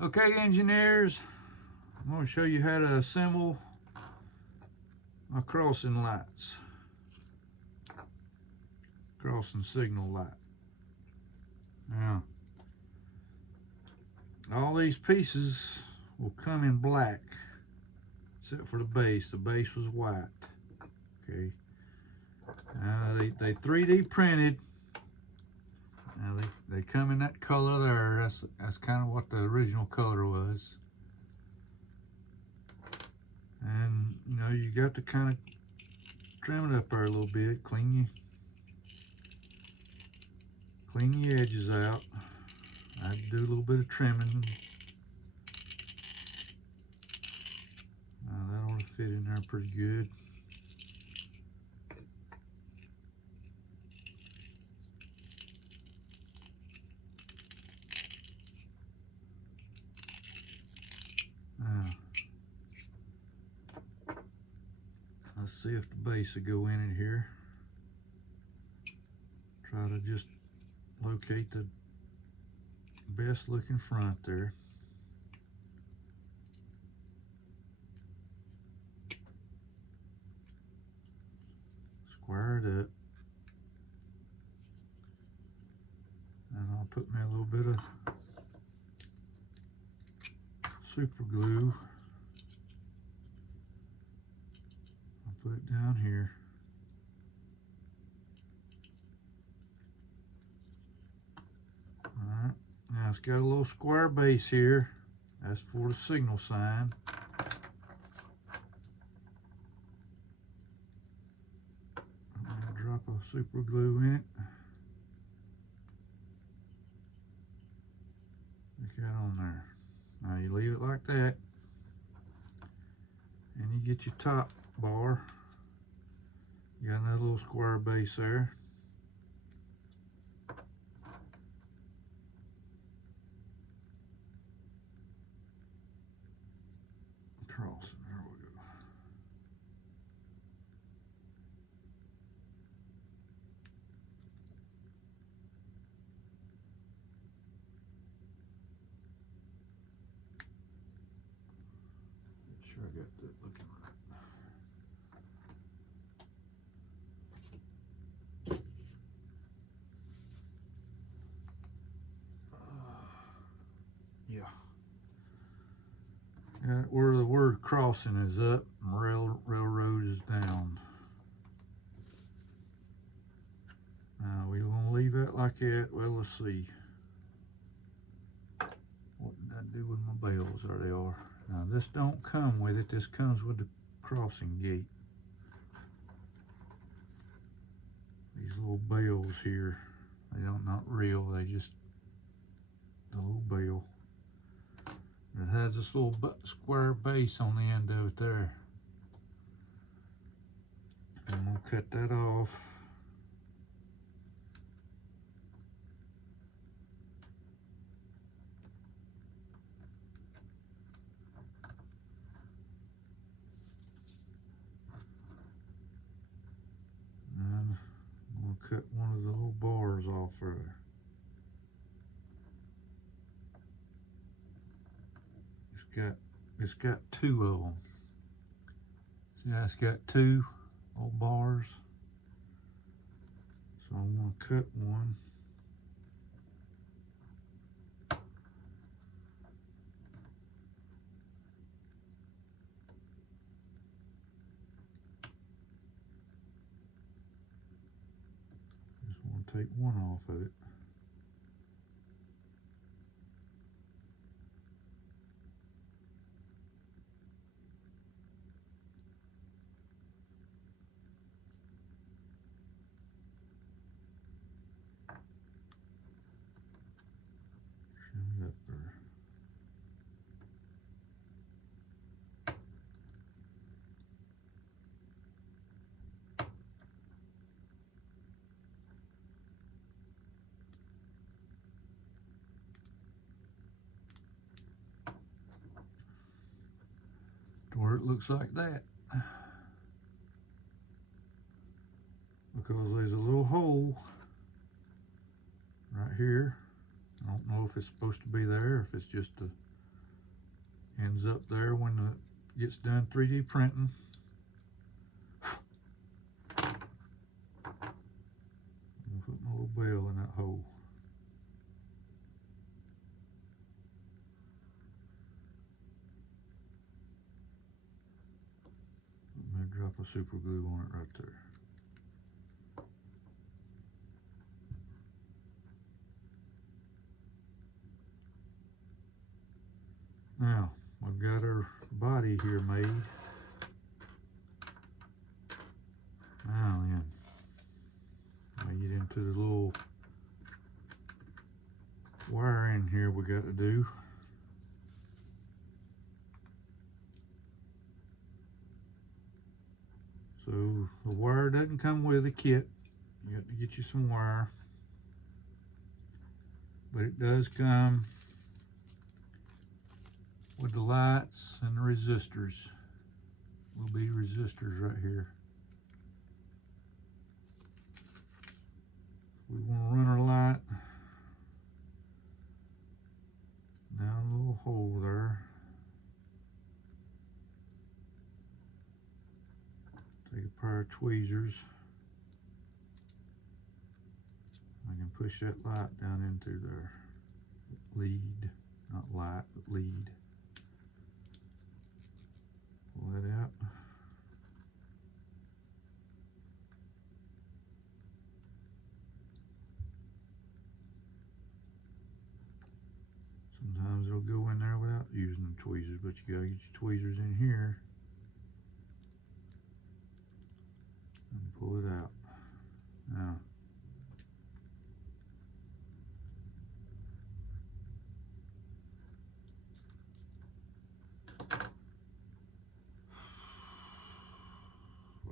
Okay, engineers, I'm going to show you how to assemble my crossing lights, crossing signal light. Now, all these pieces will come in black, except for the base. The base was white. Okay. They 3D printed. Now they come in that color there. That's kind of what the original color was. And you know, you got to kind of trim it up there a little bit, clean your edges out. I do a little bit of trimming. That ought to fit in there pretty good. Let's see if the base will go in it here. Try to just locate the best looking front there. Square it up. And I'll put me a little bit of super glue. I'll put it down here. Alright, now it's got a little square base here. That's for the signal sign. I'll drop a super glue in it. Stick that on there. Now you leave it like that. And you get your top bar. You got another little square base there. Crossing, there we go. Make sure I got that looking right. Yeah. Where the word crossing is up and railroad is down. We're gonna leave that like that. Well, let's see. What did I do with my bells? There they are. Now this don't come with it. This comes with the crossing gate. These little bells here, they don't not real. They just the little bell. It has this little square base on the end of it there. I'm gonna cut that off. And I'm gonna cut one of the little bars off there. It's got two of them. See how it's got two little bars? So I'm gonna cut one. Just want to take one off of it. Shim it up there. To where it looks like that. Because there's a little hole right here. I don't know if it's supposed to be there, if it's just a ends up there when it gets done 3D printing. I'm putting a little bell in that hole. I'm going to drop a super glue on it right there. Now, I've got her body here made. Now then, I get into the little wire in here we got to do. So the wire doesn't come with a kit. You got to get you some wire. But it does come with the lights and the resistors. Will be resistors right here. We want to run our light down a little hole there. Take a pair of tweezers. I can push that light down into there. Lead, not light, but lead. Pull that out. Sometimes it'll go in there without using the tweezers, but you gotta get your tweezers in here and pull it out. Now,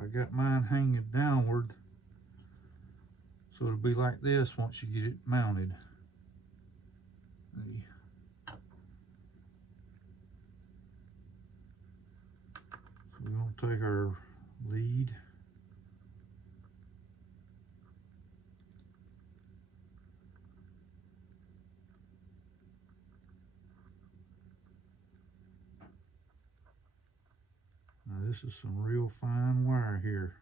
I got mine hanging downward, so it'll be like this once you get it mounted. So we're going to take our lead, now this is some real fine wire here.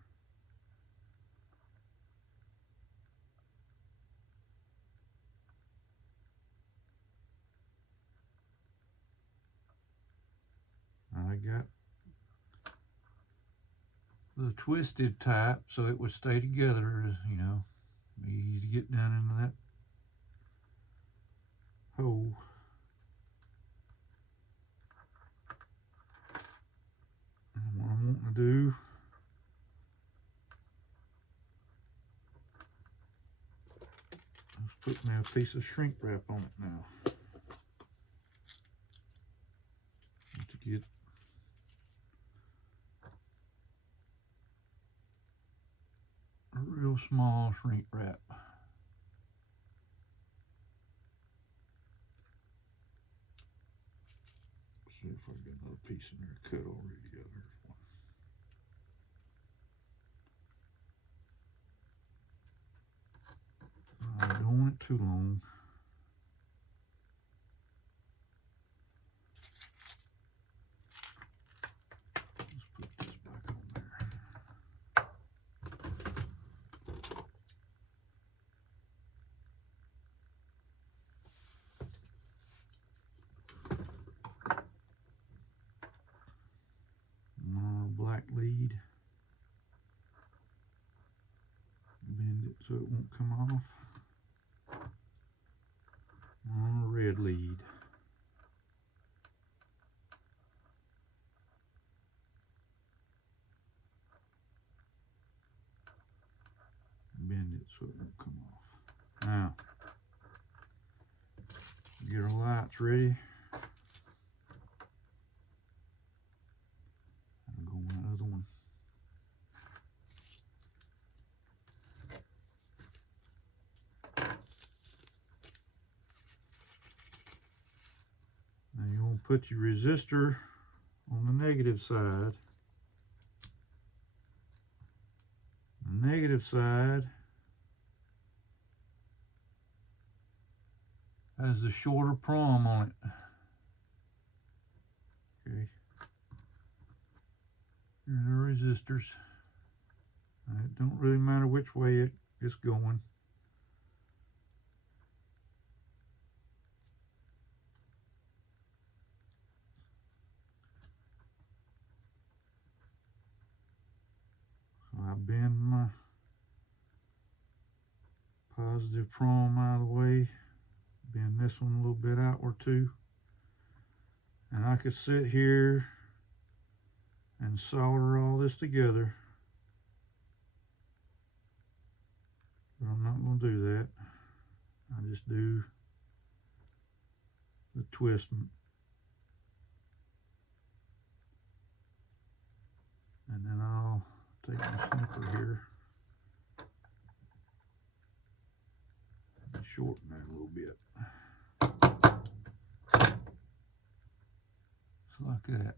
I got the twisted type so it would stay together, as you know, easy to get down into that hole. And what I'm wanting to do is put me a piece of shrink wrap on it now to get a real small shrink wrap. See if I get another piece in there cut already. Yeah, there's one. I don't want it too long. Let's put this back on there. Black lead. Bend it so it won't come off. On a red lead. Bend it so it won't come off. Now, get our lights ready. I'll go on the other one. Now you want to put your resistor on the negative side. The negative side has the shorter prong on it. There's our resistors. It don't really matter which way it's going. So I bend my positive prong out of the way, bend this one a little bit outward too, and I could sit here and solder all this together, but I'm not going to do that. I just do the twist, and then I'll take my snipper here and shorten that a little bit. So like that.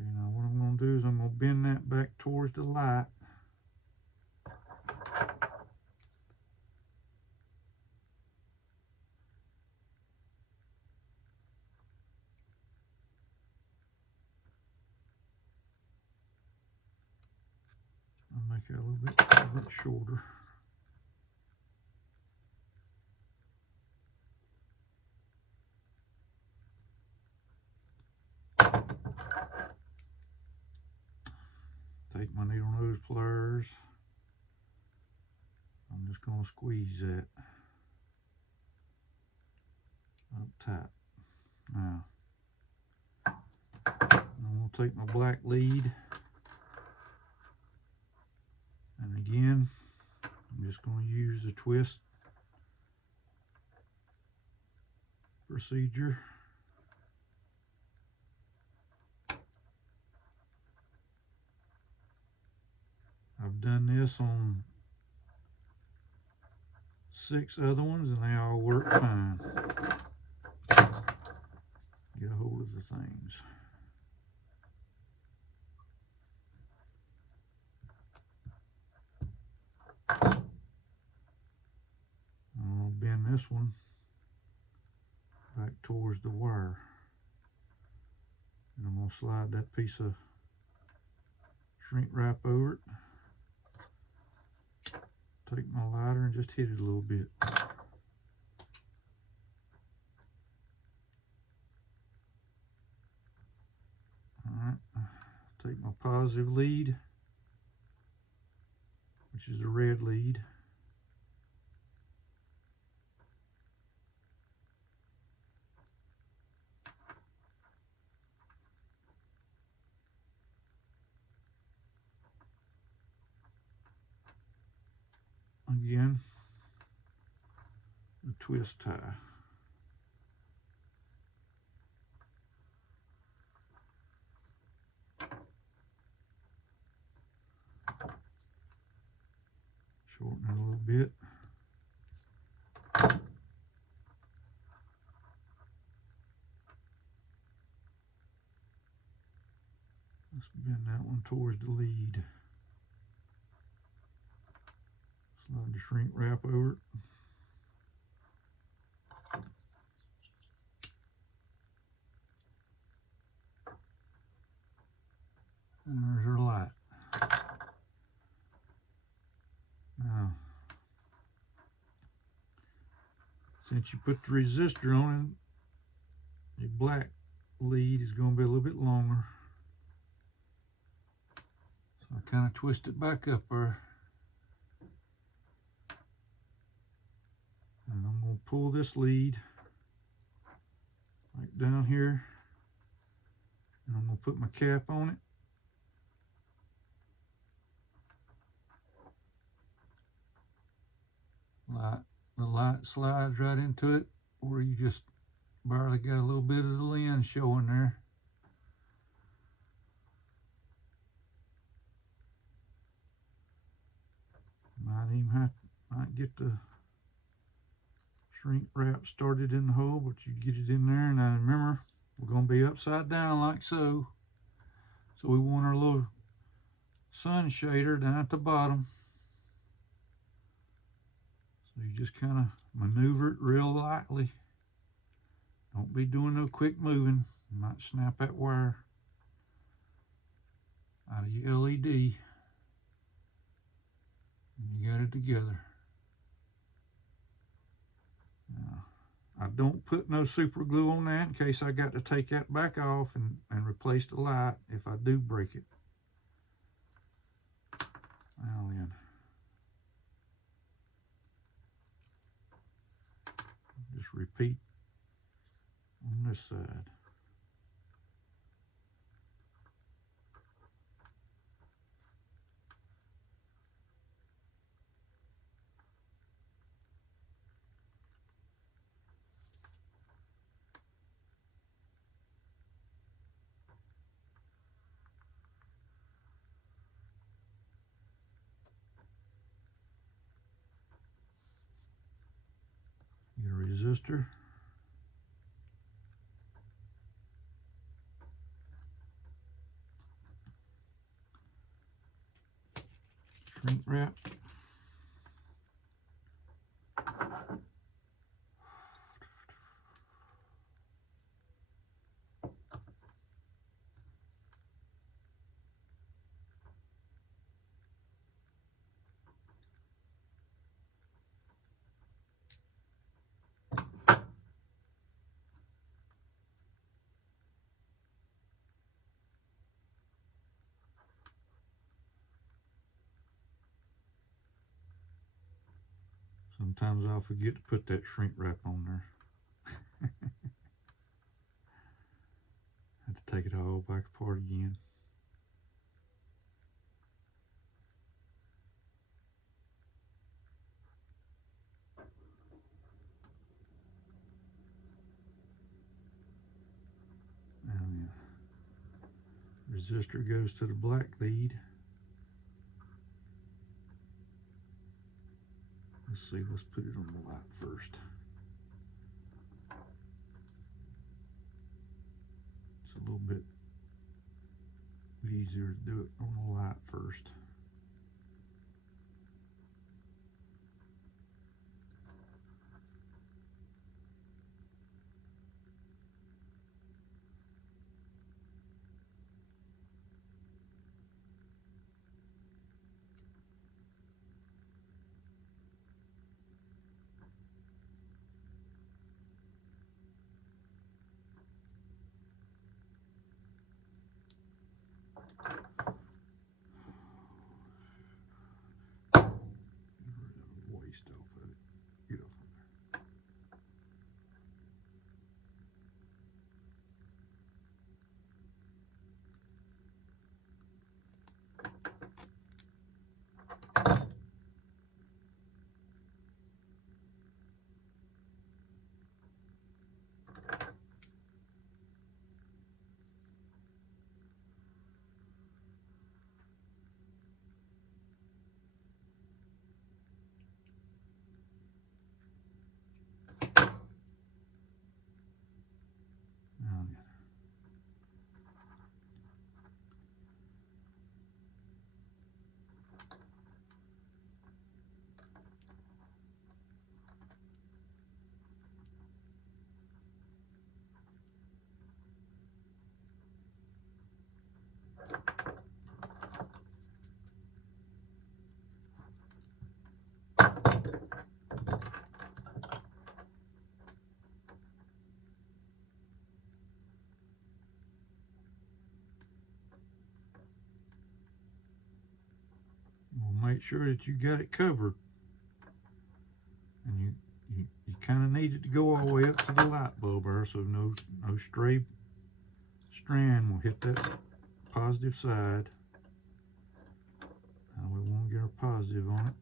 Okay, now what I'm going to do is I'm going to bend that back towards the light. I'll make it a little bit shorter. Take my needle nose pliers. I'm just going to squeeze that up tight. Now, I'm going to take my black lead, and again, I'm just going to use the twist procedure. I've done this on 6 other ones and they all work fine. Get a hold of the things. I'm going to bend this one back towards the wire. And I'm going to slide that piece of shrink wrap over it. Take my lighter and just hit it a little bit. Alright, take my positive lead, which is the red lead. Again, the twist tie. Shorten it a little bit. Let's bend that one towards the lead. Slide the shrink wrap over it. And there's our light. Now, since you put the resistor on it, your black lead is going to be a little bit longer. So I kind of twist it back up there. And I'm going to pull this lead right down here. And I'm going to put my cap on it. The light slides right into it where you just barely got a little bit of the lens showing there. Might get the shrink wrap started in the hole, but you get it in there. Now remember, we're going to be upside down like so. So we want our little sun shader down at the bottom. So you just kind of maneuver it real lightly. Don't be doing no quick moving. You might snap that wire out of your LED, and you got it together. Now, I don't put no super glue on that in case I got to take that back off and replace the light if I do break it. Now then, just repeat on this side. Get a resistor. Shrink wrap. Sometimes I'll forget to put that shrink wrap on there. Have to take it all back apart again. And the resistor goes to the black lead. Let's see, let's put it on the light first. It's a little bit easier to do it on the light first. Waste off of it. Get off of there. Now then. We'll make sure that you got it covered, and you kind of need it to go all the way up to the light bulb there, so no stray strand will hit that positive side. Now we want to get our positive on it.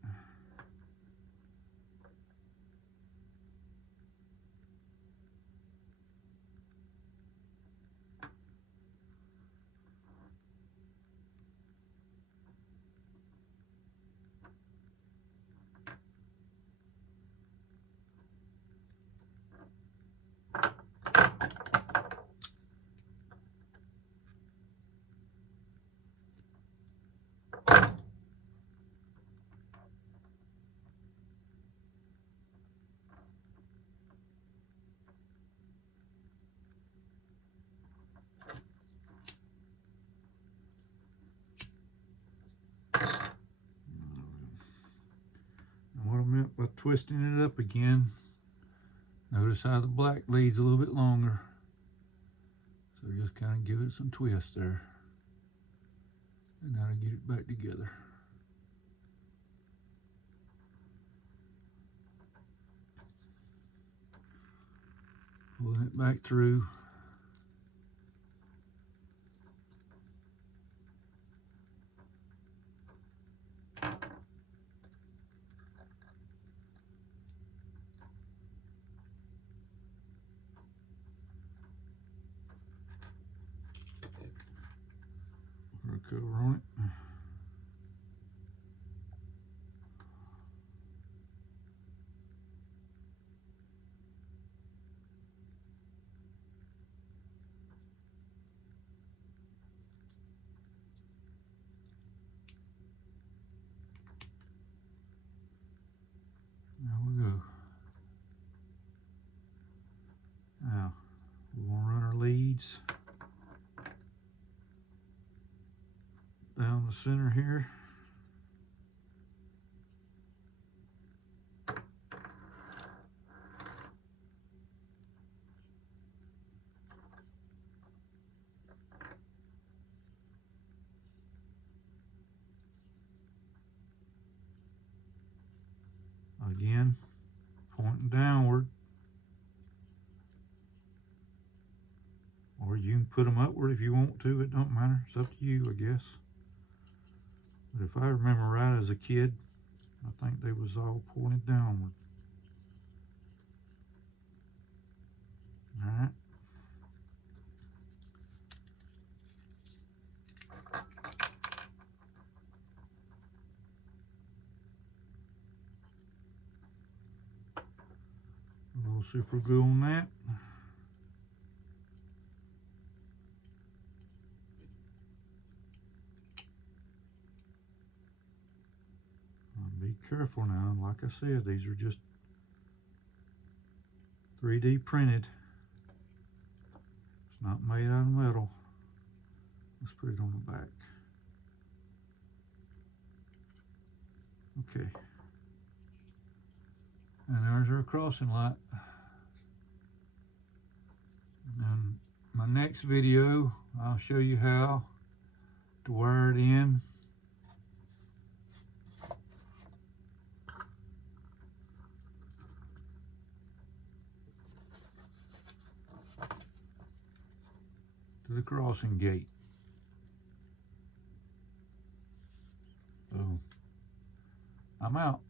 twisting it up again. Notice how the black lead's a little bit longer. So just kind of give it some twist there. And now to get it back together. Pulling it back through. Put a cover on it. There we go. Now, we're going to run our leads down the center here. Again, pointing downward. Or you can put them upward if you want to, it don't matter. It's up to you, I guess. But if I remember right as a kid, I think they was all pointed downward. Alright. A little super glue on that. Be careful now. Like I said, these are just 3D printed. It's not made out of metal. Let's put it on the back. Okay. And there's our crossing light. And my next video, I'll show you how to wire it in. To the crossing gate. So, I'm out.